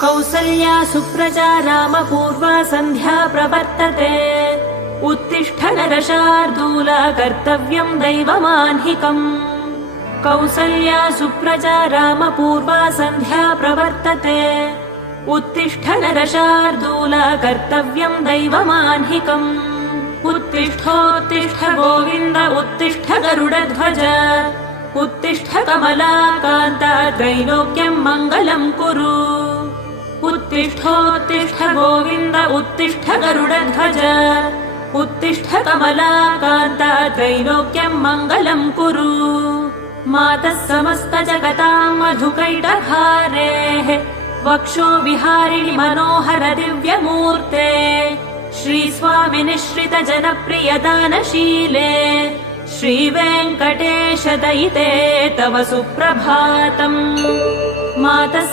कौसल्या सुप्रजा रामपूर्वा सन्ध्या प्रवर्तते उत्तिष्ठ नरशार्दूल कर्तव्यम् दैवमाह्निकम् कौसल्या सुप्रजा रामपूर्वा सन्ध्या प्रवर्तते उत्तिष्ठ नरशार्दूल कर्तव्यम् दैवमाह्निकम् उत्तिष्ठोत्तिष्ठ गोविन्द उत्तिष्ठ गरुडध्वज उत्तिष्ठ कमलाकान्त त्रैलोक्यम् मङ्गलम् कुरु उत्तिष्ठोत्तिष्ठ गोविन्द उत्तिष्ठ गरुडध्वज उत्तिष्ठ कमलाकान्त त्रैलोक्यम् मङ्गलम् कुरु मातः समस्त जगताम् मधुकैटभारेः वक्षो विहारिणि मनोहर दिव्यमूर्ते श्रीस्वामि निःश्रित जनप्रिय दानशीले श्रीवेङ्कटेश दयिते तव सुप्रभातम् मातः